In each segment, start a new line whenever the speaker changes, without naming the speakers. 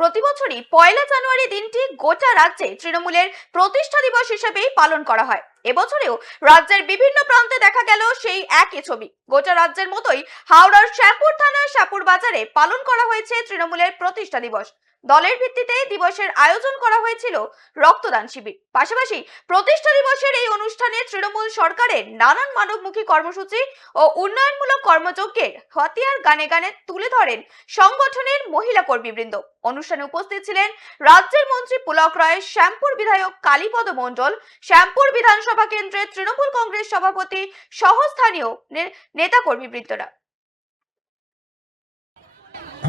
প্রতি বছরই পয়লা জানুয়ারি দিনটি গোটা রাজ্যে তৃণমূলের প্রতিষ্ঠা দিবস হিসেবেই পালন করা হয়। এবছরেও রাজ্যের বিভিন্ন প্রান্তে দেখা গেল সেই একই ছবি। গোটা রাজ্যের মতোই হাওড়ার শ্যাপুর থানার শ্যাপুর বাজারে পালন করা হয়েছে তৃণমূলের প্রতিষ্ঠা দিবস। দলের ভিত্তিতে দিবসের আয়োজন করা হয়েছিল রক্তদান শিবির। পাশাপাশি প্রতিষ্ঠা দিবসের এই অনুষ্ঠানে তৃণমূল সরকারের নানান মানবমুখী কর্মসূচি ও উন্নয়নমূলক কর্মযজ্ঞের হাতিয়ার গানে গানে তুলে ধরেন সংগঠনের মহিলা কর্মীবৃন্দ। অনুষ্ঠানে উপস্থিত ছিলেন রাজ্যের মন্ত্রী পুলক রায় শ্যামপুর বিধায়ক কালীপদ মণ্ডল, শ্যামপুর বিধানসভা কেন্দ্রের তৃণমূল কংগ্রেস সভাপতি সহ স্থানীয় নেতা কর্মীবৃন্দরা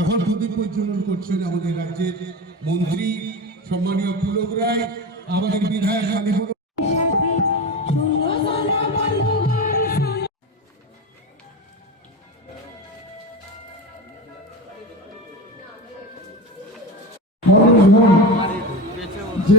এখন প্রদীপ প্রজ্বলন করছেন আমাদের রাজ্যের মন্ত্রী সম্মানীয় পুলক রায় আমাদের বিধায়ক
যে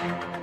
Thank you.